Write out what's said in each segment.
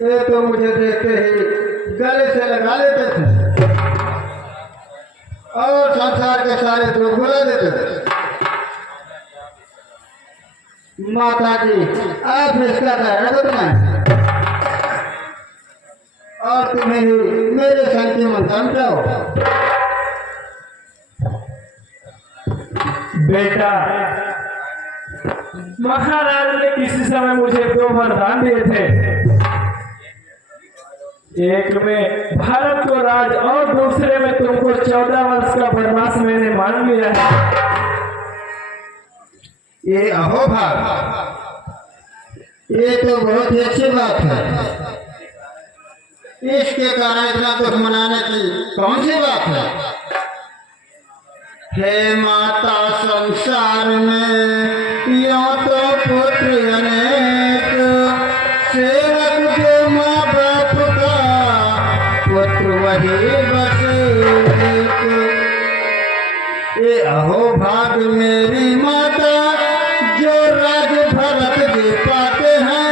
ये तो मुझे देखते ही गले से लगा लेते थे और संसार के सारे दुख भुला देते थे। माता जी आप इसका कारण बताएं और तुम्हें ही मेरे संग की मन समझाओ। बेटा, महाराज ने किसी समय मुझे 2 वरदान दिए थे। एक में भारत को राज और दूसरे में तुमको 14 वर्ष का वनवास मैंने मान लिया है। ये अहोभाग, ये तो बहुत ही अच्छी बात है। इसके कारण इतना दुख मनाने की कौन सी बात है? हे माता, संसार में यों तो पुत्र अनेक, सेवक जो माँ बाप का पुत्र वही बस एक। ये अहोभाग मेरी माता जो राज भरत जी पाते हैं,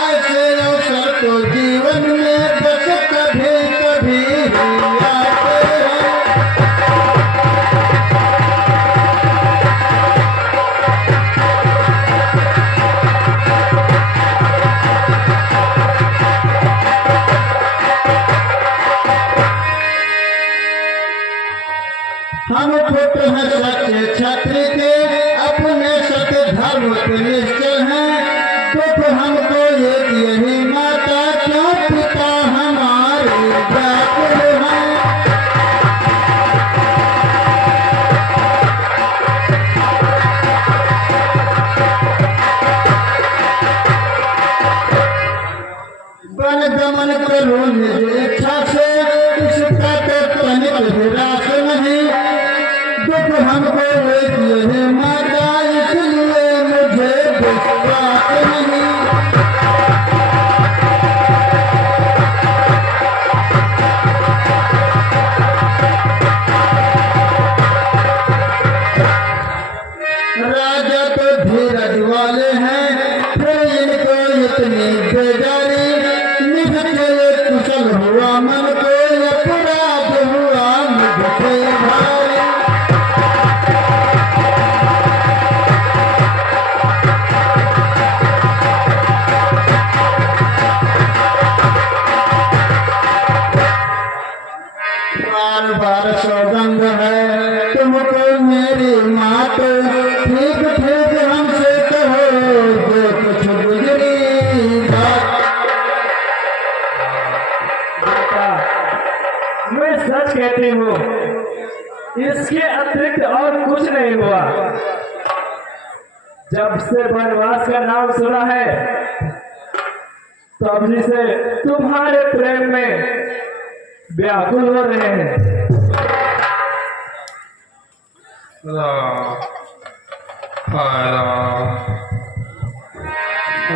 ऐसे अवसर तो जीवन में बस कभी कभी ही आते हैं। हम पुत्र हैं सच्चे क्षत्रिय के, अपने सत्य धर्म पे निश्चल हैं। दुख हमको एक यही माता, क्यों पिता हमारे व्याकुल हैं। वन गमन करूं निज इच्छा से, इसका तो तनिक निराश नहीं। दुख हमको एक यही माता, इसलिए मुझे विश्वास नहीं। राजा तो धीरज वाले हैं, फिर इनको इतनी बेजारी। निभते कुशल हुआ मन को, अपराध हुआ मुझसे भारी। बार बार सौगंध है तुमको मेरी मात, ठीक ठीक हमसे कहो जो कुछ गुजरी बात। बेटा, मैं सच कहती हूँ, इसके अतिरिक्त और कुछ नहीं हुआ। जब से वनवास का नाम सुना है, तब से तुम्हारे प्रेम में व्याकुल हो रहे हैं। राम, हाय राम,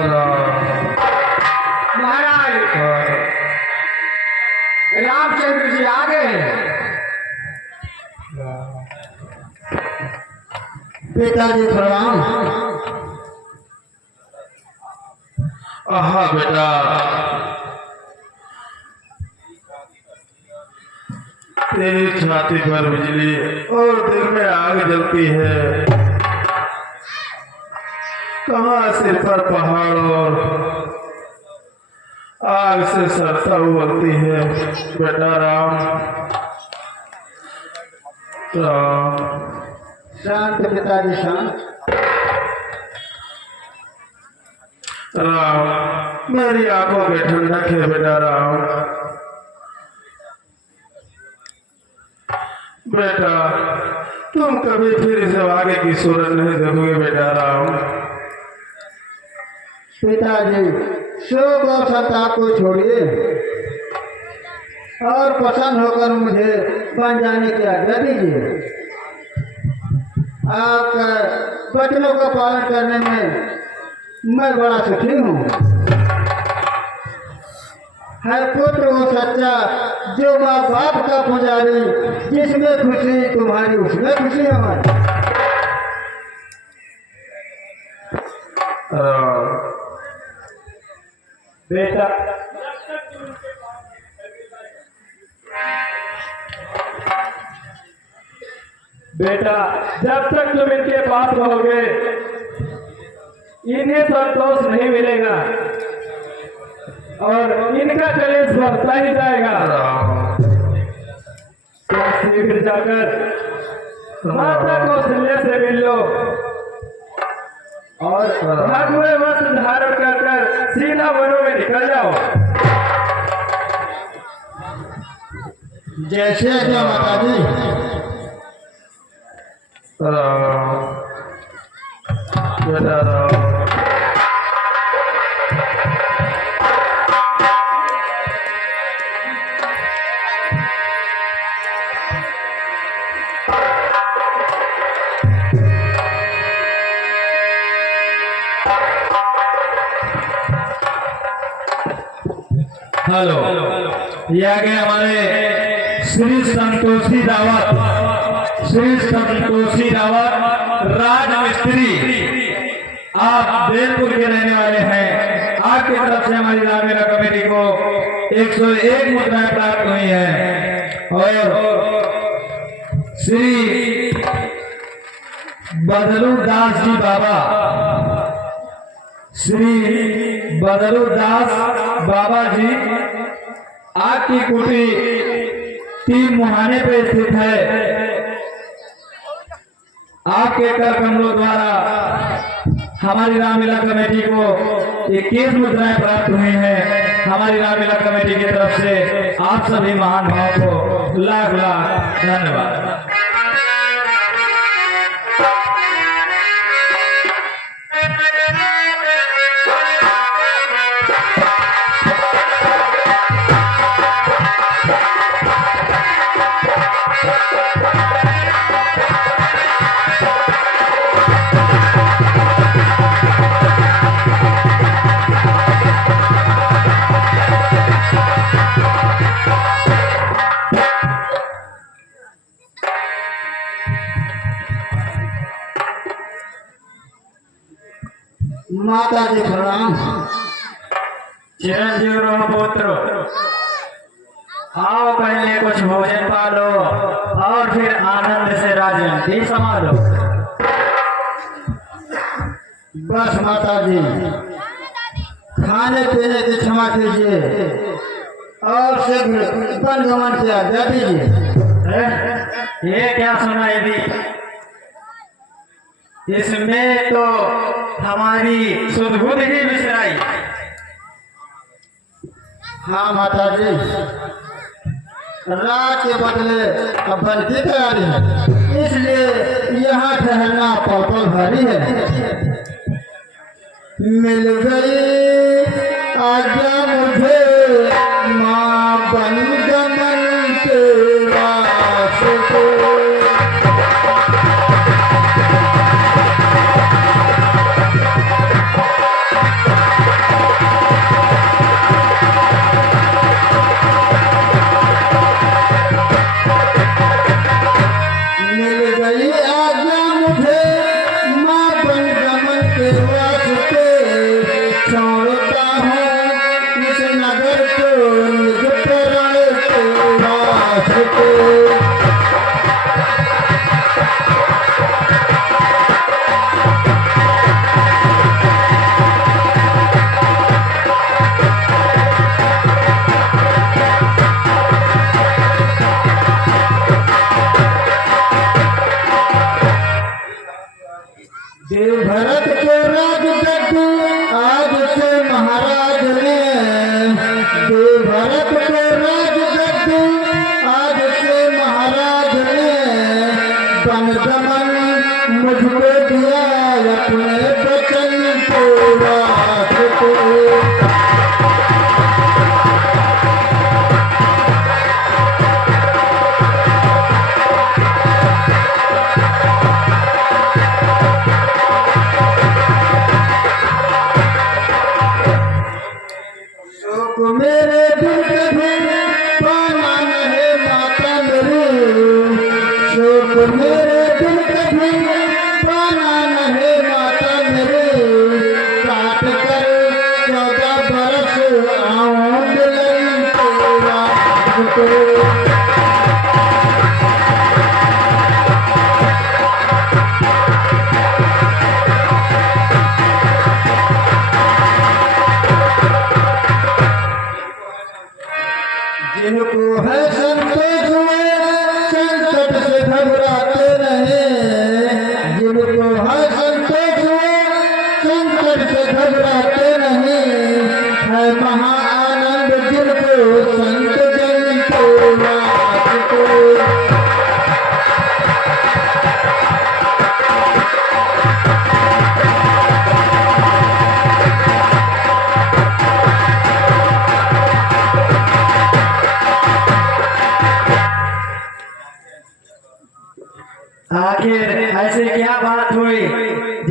राम, महाराज हाय। रामचंद्र जी आ गए हैं। पिताजी प्रणाम। आहा बेटा, तेरी छाती पर बिजली और दिल में आग जलती है। कहाँ सिर पर पहाड़ और आग से सरता उबलती है। बेटा राम, राम, शांत पिताजी शांत। राम, मेरी आंखों में ठंडक है बेटा राम। बेटा, तुम कभी फिर इस आगे की सूरत नहीं देखोगे बेटा राम। पिताजी शोक और संताप को छोड़िए और पसंद होकर मुझे बन जाने की आज्ञा दीजिए। आपका वचनों का पालन करने में मैं बड़ा सुखी हूँ। हर पुत्र वो सच्चा जो माँ बाप का पुजारी, जिसमें खुशी तुम्हारी उसमें खुशी हमारी। बेटा, बेटा, जब तक तुम इनके पास रहोगे इन्हें संतोष नहीं मिलेगा और इनका कलेश बढ़ता ही जाएगा। तुम शीघ्र जाकर माता कौशल्या से मिल लो और भगवे वस्त्र धारण कर सीधा वनों में निकल जाओ। जैसे आज्ञा माता जी। बेटा राम, हेलो, ये आ गए हमारे श्री संतोषी रावत, श्री संतोषी रावत राजमिस्त्री। आप बेलपुर के रहने वाले हैं। आपकी तरफ से हमारी रामलीला कमेटी को 101 मुद्राएं प्राप्त हुई हैं और श्री बदलू दास जी बाबा, श्री बदलू दास बाबा जी, आपकी कुटी 3 मुहाने पे स्थित है। आपके कर कमलों द्वारा हमारी रामलीला कमेटी को 21 मुद्राएं प्राप्त हुई हैं। हमारी रामलीला कमेटी की तरफ से आप सभी महान भाव को लाख लाख धन्यवाद। माता जी प्रणाम। चिरंजीव रहो पुत्र, आओ पहले कुछ भोजन पालो और फिर आनंद से राजवंती संभालो। बस माता जी, खाने पीने की क्षमा कीजिए और शीघ्र वन गमन की आज्ञा दीजिए। ये क्या सुनाई दी? इसमें तो हमारी सुध-बुध ही बिसराई। हाँ माता जी, रात के बदले अब वन की तैयारी है, इसलिए यहाँ ठहरना पल पल भारी है। मिल गई आज्ञा मुझे माँ वन गमन के वास्ते। देव भरत के राज आज से महाराज ने, देव भरत के राज आज से महाराज ने वन गमन मुझको दिया अपने वचन के वास्ते।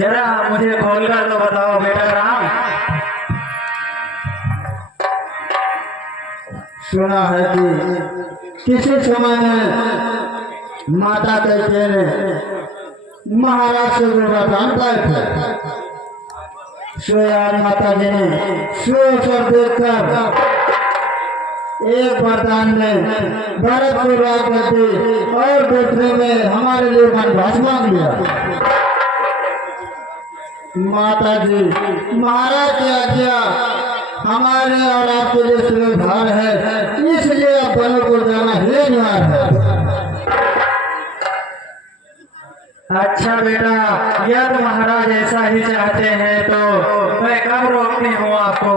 जरा मुझे खोलकर तो बताओ बेटा राम। सुना है कि किसी समय में माता कैके ने महाराज से वरदान पाए थे। स्वयं माता जी ने सो अवसर देखकर एक वरदान में भारत को राज कर दी और दूसरे में हमारे लिए वनवास मांग लिया। माता जी महाराज की आज्ञा हमारे और आपके लिए सुधार है, इसलिए आप दोनों को जाना ही अनिवार्य है। अच्छा बेटा, यदि महाराज ऐसा ही चाहते हैं तो मैं कब रोकती हूँ आपको।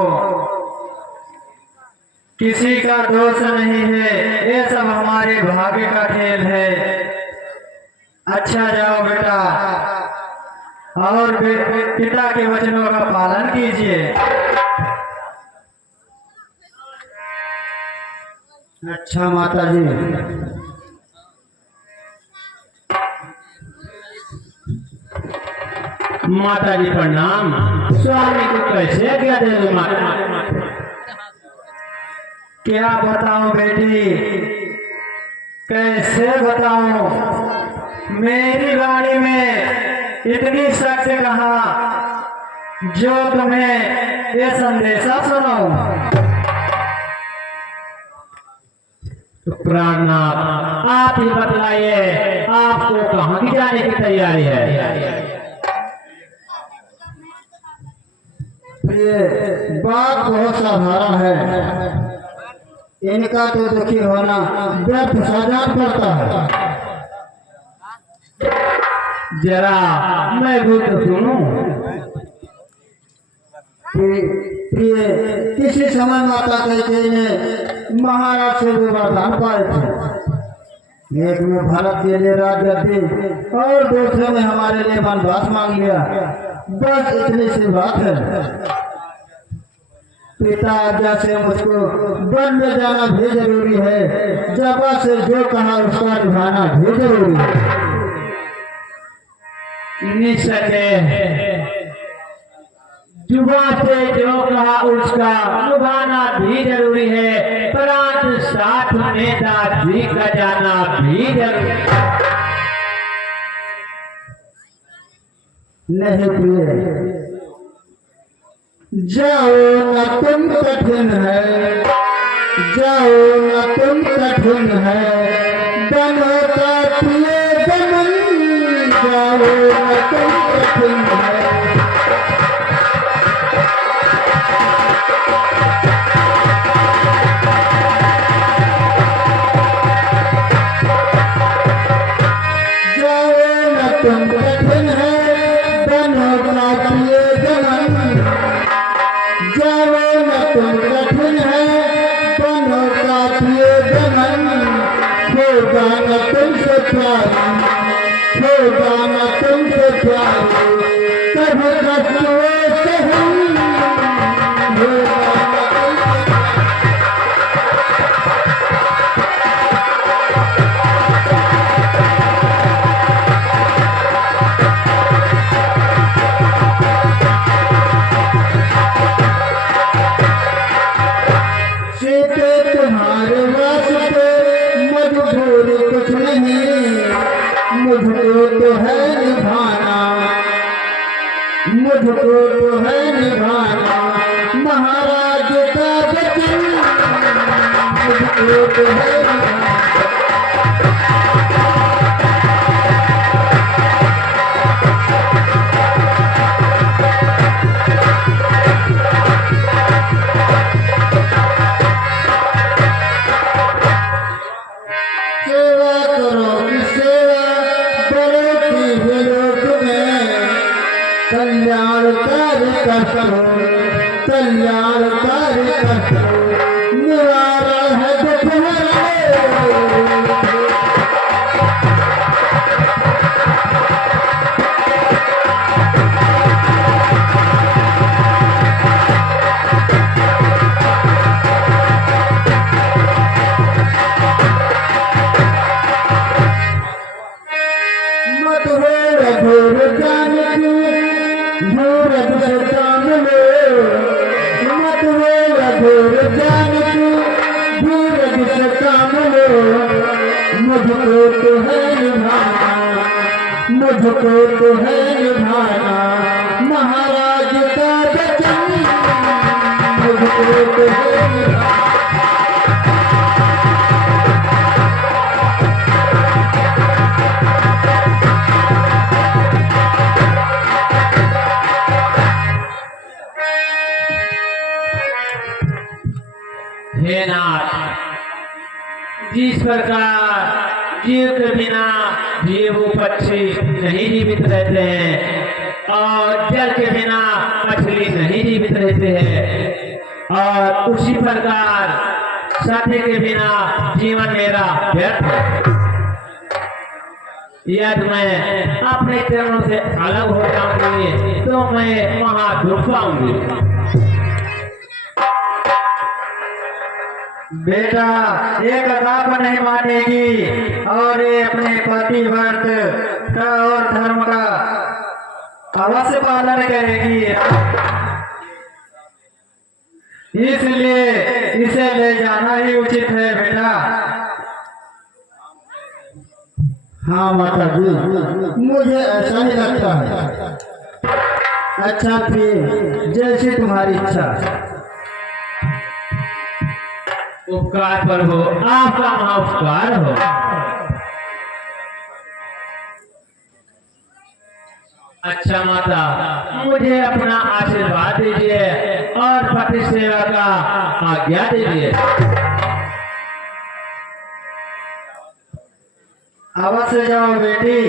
किसी का दोष नहीं है, ये सब हमारे भाग्य का खेल है। अच्छा जाओ बेटा, और पिता के वचनों का पालन कीजिए। अच्छा माता जी। माता जी प्रणाम। स्वामी को कैसे क्या दे माता? क्या बताऊं बेटी, कैसे बताऊं? मेरी वाणी में इतनी शक्ति कहाँ जो तुम्हें ये संदेशा सुनाऊं। प्राणनाथ, आप ही बतलाइए, आपको कहाँ की जाने की तैयारी है? ये बात बहुत साधारण है, इनका तो दुखी होना व्यर्थ साझा पड़ता है। जरा मैं भी तो सुनूं। प्रिय, किसी समय माता कैकेयी ने महाराज से वरदान पाए थे। एक में भारत के लिए राज्य और दूसरे में हमारे लिए वनवास मांग लिया। बस इतनी सी बात है। पिता आज्ञा से मुझको वन में जाना भी जरूरी है, जबा से जो कहा उसका निभाना भी जरूरी है। जुबा से जो कहा उसका निभाना भी जरूरी है, परंतु साथ में दादी का जाना भी जरूरी है। नहीं प्रिय, जाओ न तुम कठिन है, जाओ न तुम कठिन है, बनो का प्रिय गमन, जाओ न तुम कठिन है। तुम कठिन है, बनो का प्रिय गमन, जाओ न तुम कठिन है, बनो का प्रिय गमन, होगा न तुमसे प्यार, होगा न तुमसे प्यार, कभी कष्टों से हम, होगा न तुमसे तुम्हारे वास्ते मजबूर कुछ नहीं, मुझको तो है निभाना, मुझको तो है निभाना महाराज का वचन, मुझको तो है निभाना। कल्याणकारी करो, कल्याणकारी करो, निवारण है दुख मत हो रघुर जानकी धूरत से काम लो मत वो अधूर जान तू धूरत से काम लो मुझको तो है निभाना मुझको तो है निभाना महाराज का वचन मुझको तो है निभाना। हे नाथ, जिस प्रकार जीव के बिना जीव पक्षी नहीं जीवित रहते हैं और जल के बिना मछली नहीं जीवित रहते हैं और उसी प्रकार सत्य के बिना जीवन मेरा व्यर्थ है। यदि मैं अपने चरणों से अलग हो जाऊंगी तो मैं वहां दुख पाऊंगी। बेटा ये कथा को नहीं मानेगी और ये अपने पतिव्रत का और धर्म का अवश्य पालन करेगी, इसलिए इसे ले जाना ही उचित है बेटा। हाँ माता जी मुझे ऐसा ही लगता है। अच्छा फिर जैसी तुम्हारी इच्छा। उपकार पर हो आपका महाउपकार हो। अच्छा माता मुझे अपना आशीर्वाद दीजिए और पति सेवा का आज्ञा दीजिए। अवश्य जाओ बेटी।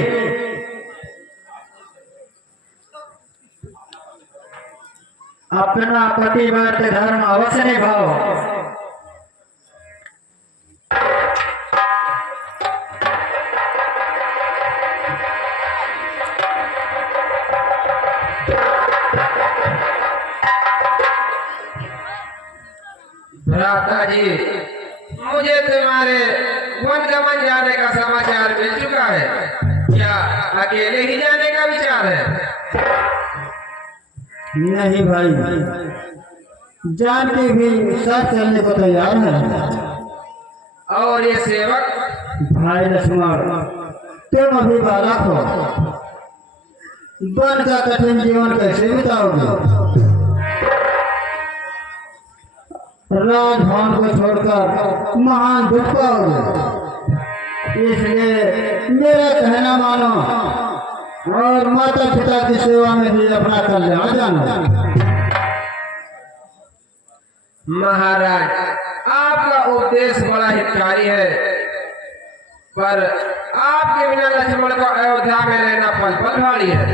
अपना पतिव्रत धर्म अवश्य निभाओ। भ्राता जी मुझे तुम्हारे वन गमन जाने का समाचार मिल चुका है, क्या अकेले ही जाने का विचार है? नहीं भाई जान के भी साथ चलने को तैयार है। और ये सेवक? भाई लक्ष्मण तुम अभी बालक हो, वन का कठिन जीवन कैसे बिताओगे? राजभवन को छोड़कर महान दुख पाओगे, इसलिए मेरा कहना मानो और माता पिता की सेवा में भी अपना कल्याण जानो। महाराज आपका उपदेश बड़ा हितकारी है, पर आपके बिना लक्ष्मण को अयोध्या में रहना पल पल भारी है।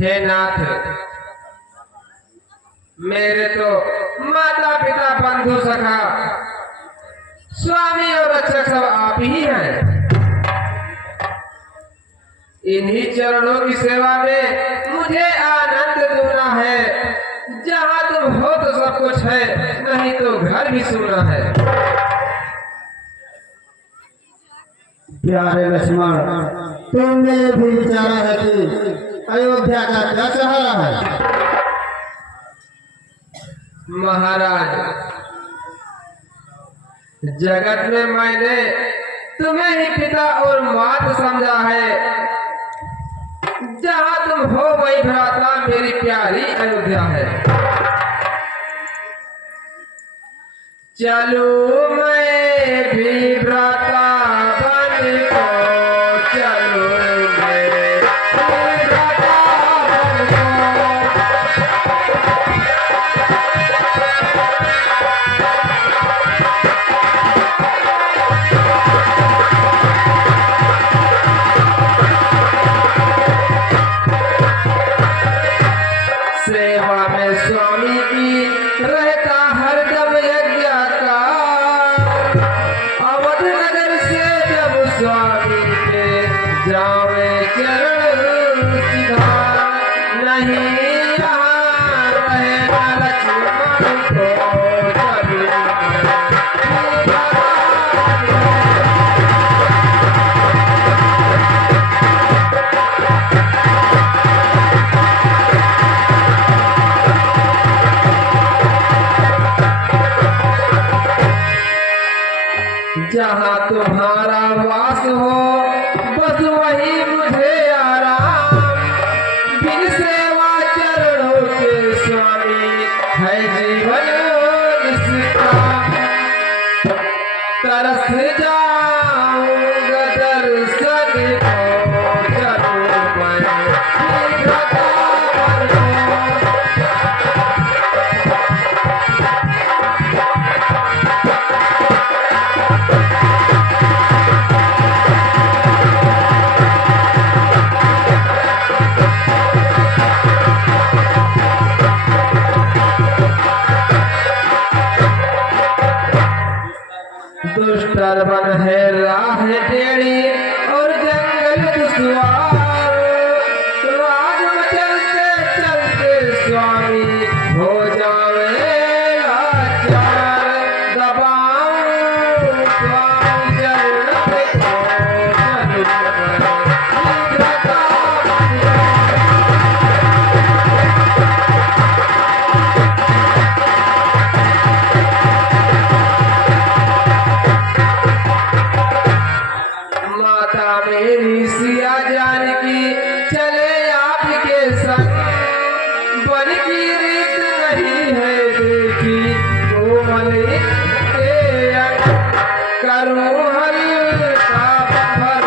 हे नाथ मेरे तो माता पिता बंधु सखा स्वामी और रक्षक सब आप ही हैं। इन्हीं चरणों की सेवा में मुझे आनंद दूना है। जहाँ तुम हो तो सब कुछ है, नहीं तो घर भी सुना है। प्यारे लक्ष्मण तुमने ये भी विचारा है कि अयोध्या का क्या सहारा है? महाराज जगत में मैंने तुम्हें ही पिता और मात समझा है। जहाँ तुम हो वही भ्राता मेरी प्यारी अयोध्या है। चलो मैं भी भ्राता बन को चलो मैं भी भ्राता बन को। सेवा में स्वामी की रहता हरदम यज्ञ का। अवध नगर से जब स्वामी के जावे चरण सिधार, नहीं यहाँ रहना लक्ष्मण को चलो मैं। सुंदर वन है, राह टेढ़ी और जंगल दुश्वार, राज में चलते चलते स्वामी हो जावे लाचार, दबाऊं स्वामी जन्नत को माता मेरी सिया जानकी चले आपके संग, बन की रीत नहीं है देखी कोमल के अंग, करूं हल्का भर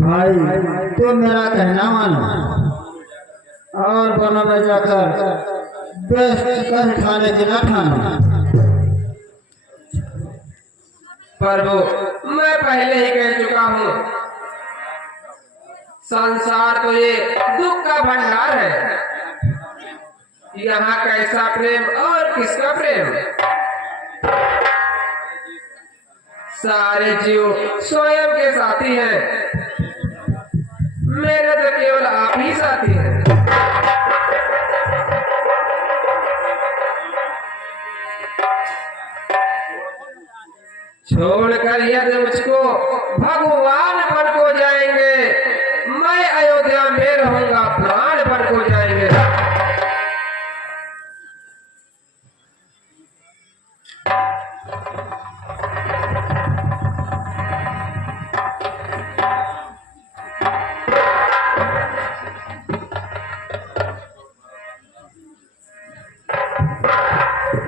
भाई तो मेरा कहना मानो और वनों में जाकर बेस्ट कर खाने की न खाना। प्रभु मैं पहले ही कह चुका हूँ, संसार तो ये दुख का भंडार है, यहाँ कैसा प्रेम और किसका प्रेम, सारे जीव स्वयं के साथी हैं, मेरे तो केवल आप ही साथी हैं। छोड़कर यदि मुझको भगवान बन को जाएंगे, मैं अयोध्या में रहूंगा, प्राण बन को जाएंगे।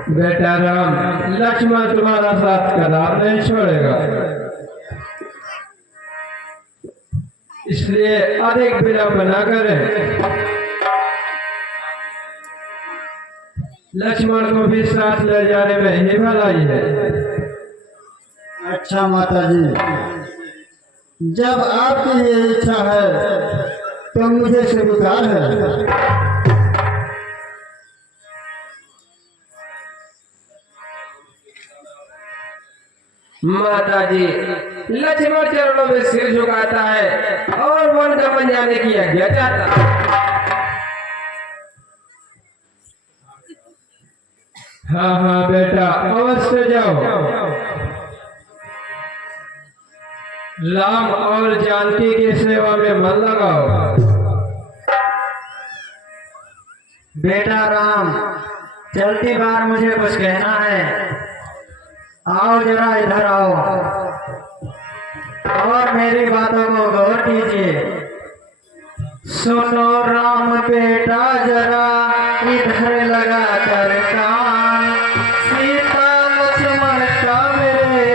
बेटा राम, लक्ष्मण तुम्हारा साथ कदाप नहीं छोड़ेगा, इसलिए अधिक विलंब न करें। लक्ष्मण को भी साथ ले जाने में ही भलाई है। अच्छा माता जी, जब आपकी ये इच्छा है तो मुझे स्वीकार है। माता जी, लक्ष्मण चरणों में सिर झुकाता है और वन का बन जाने की आज्ञा चाहता है। हाँ हाँ बेटा, अवश्य जाओ, राम और जानकी की सेवा में मन लगाओ। बेटा राम, चलती बार मुझे कुछ कहना है, आओ जरा इधर आओ और मेरी बातों को गौर कीजिए। सुनो राम बेटा जरा इधर लगा कर कान, सीता लक्ष्मण का मेरे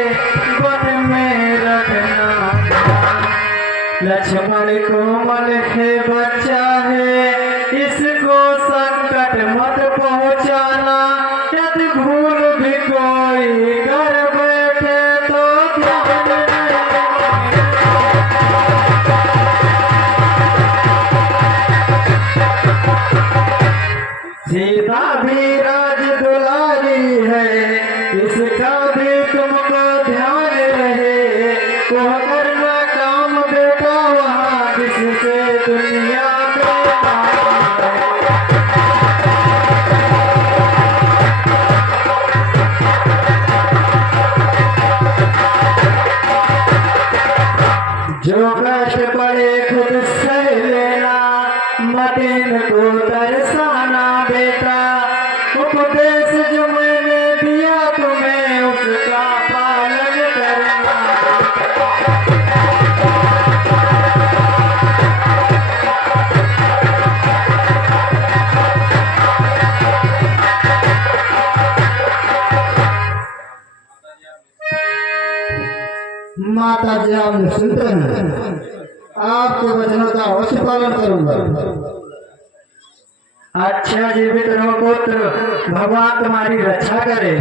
वन में रखना ध्यान। लक्ष्मण कोमल है बच्चा है, इसको संकट मत पहुंचाना, यदि भूल भी कोई कर बैठे तो ध्यान सीता भी राज दुलारी है, इसका भी तुमको ध्यान रहे, वो करना काम बेटा वहाँ जिससे दुनिया जो कष्ट पड़े खुद सह लेना, मदीन को दर्शाना बेटा, उपदेश जो मैंने दिया तुम्हें उसका पालन करना। माता जी आप निश्चिंत हैं, आपके वचनों का अवश्य पालन करूंगा। अच्छा जीवित रहो पुत्र, भगवान तुम्हारी रक्षा करे।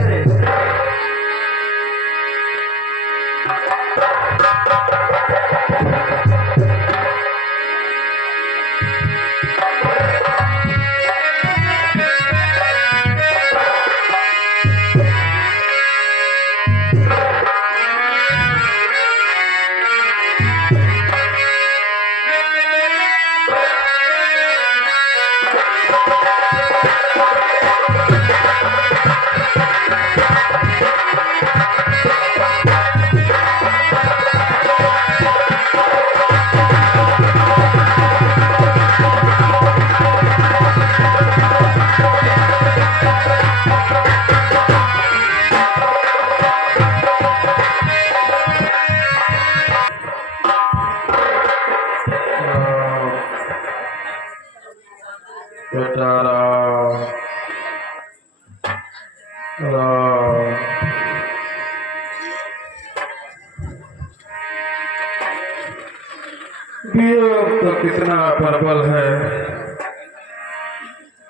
बेटा राम राम। वियोग तो कितना प्रबल है,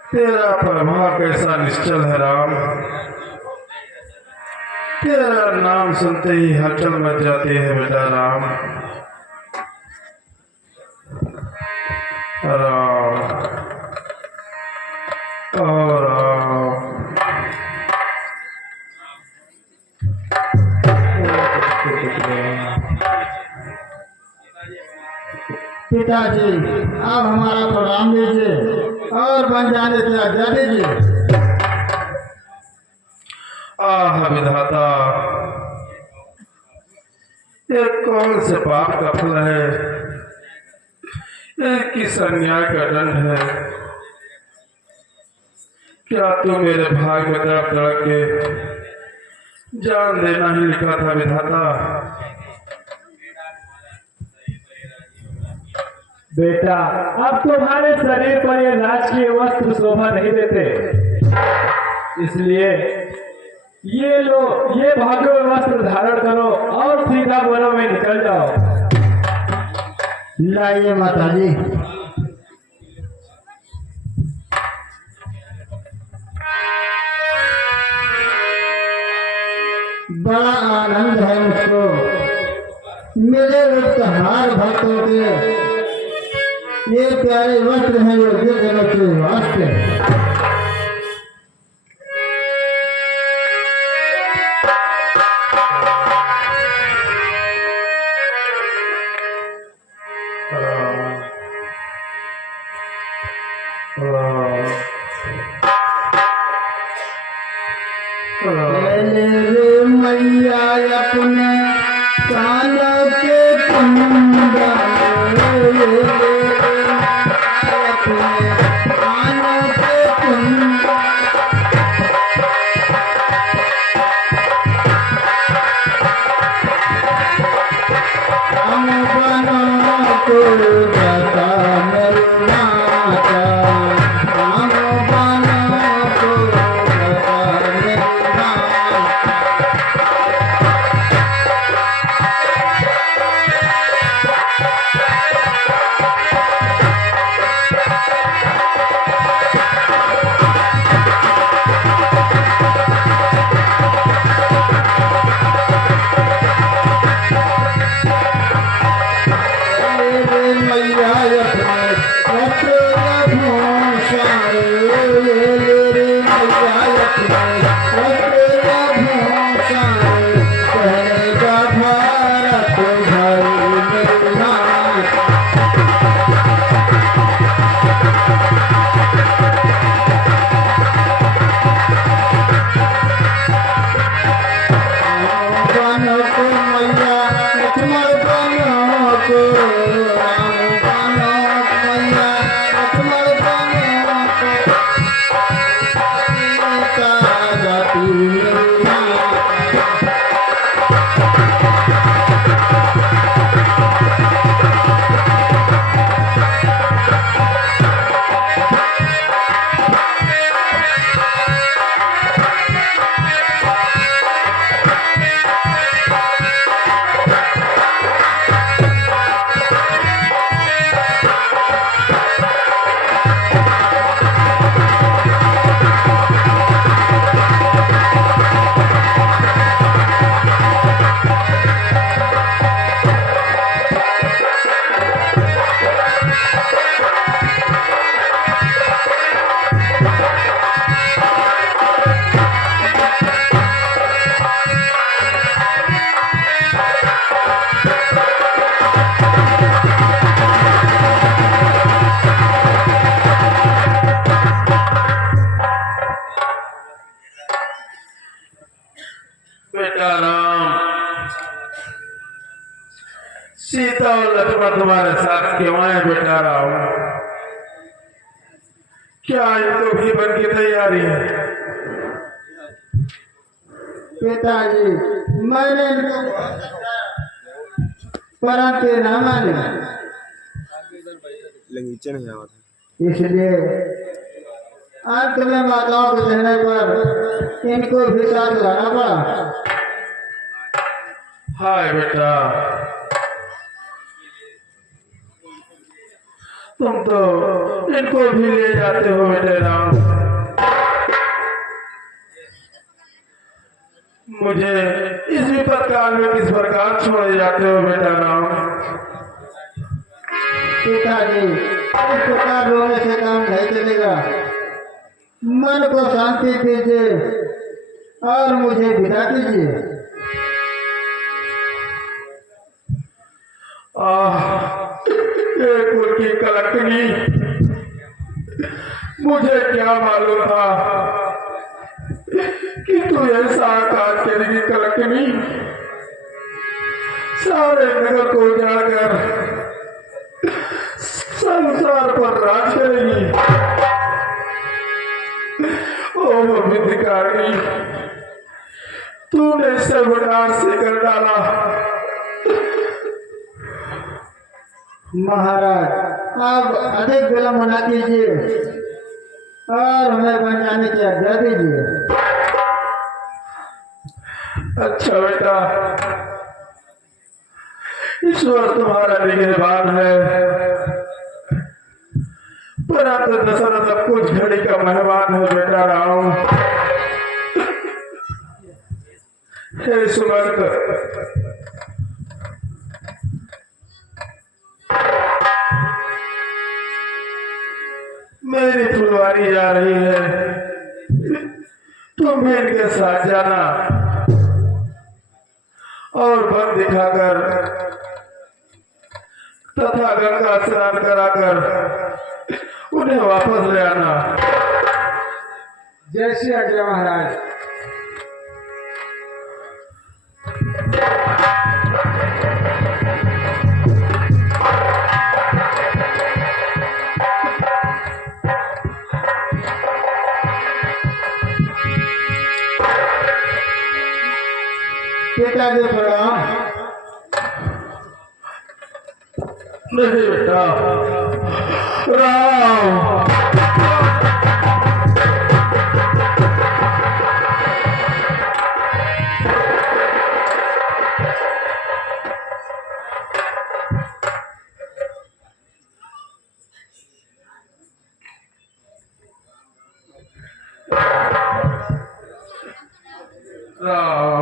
तेरा प्रभाव कैसा निश्चल है राम। तेरा नाम सुनते ही हलचल मच जाती है बेटा राम। राम और पिताजी आप हमारा प्रणाम लीजिए और बन जाने की आज्ञा दीजिए। आह विधाता, ये कौन से पाप का फल है, ये किस अन्याय का दंड है। क्या तू मेरे भाग में तड़प तड़प के जान देना ही लिखा था विधाता। बेटा अब तुम्हारे शरीर पर ये राजकीय वस्त्र शोभा नहीं देते, इसलिए ये लो, ये भगवे वस्त्र धारण करो और सीधा वनों में निकल जाओ। लाइए माताजी। बड़ा आनंद है मुझको मेरे उपहार भक्तों के ये प्यारे वस्त्र हैं योग्य जनों के वास्ते। ले मैया अपने कानों के कुंडा, अपने कानों के कुंडा। हम बनो को बता मेरी माता, हम बनो को बता मेरी माता। मैया अपने वस्त्र भूषण, मैया अपने वस्त्र भूषण, कहेगा भारत भर में नाच। बनो को मैया लक्ष्मण बनो को, राम बनो मैया लक्ष्मण बनो को, सीता जाती मेरी माता। बताओ लक्ष्मण तुम्हारे साथ क्यों आए बेटा राम? क्या इनको भी बन की तैयारी है? पिताजी मैंने इनको परंतु न माने, इसलिए अंत में माताओं के कहने पर इनको भी साथ लाना पड़ा। हाय बेटा, तुम तो इनको भी ले जाते हो बेटे राम। मुझे इस विपद काल में किस प्रकार छोड़े जाते हो बेटा राम? पिताजी इस प्रकार रोने से काम नहीं चलेगा, मन को शांति दीजिए और मुझे विदा कीजिए। ये कुल की कलकनी, मुझे क्या मालूम था कि तू ऐसा आकाश करेगी कलकनी, सारे नगर को उजाड़ संसार पर राज करेगी। ओ विधिकारी, तूने सर्वनाश से कर डाला। महाराज अब अधिक विलंब न कीजिए और हमें बन जाने की आज्ञा दीजिए। अच्छा बेटा, ईश्वर तुम्हारा निगहबान है, परंतु दशरथ सब कुछ घड़ी का मेहमान है बेटा राम। हे सुमंत, मेरी फुलवारी जा रही है, तुम भी इनके साथ जाना और वन दिखाकर तथा गंगा स्नान कराकर उन्हें वापस ले आना। जैसे आज्ञा महाराज। पिताजी प्रणाम। नहीं बेटा राम, राम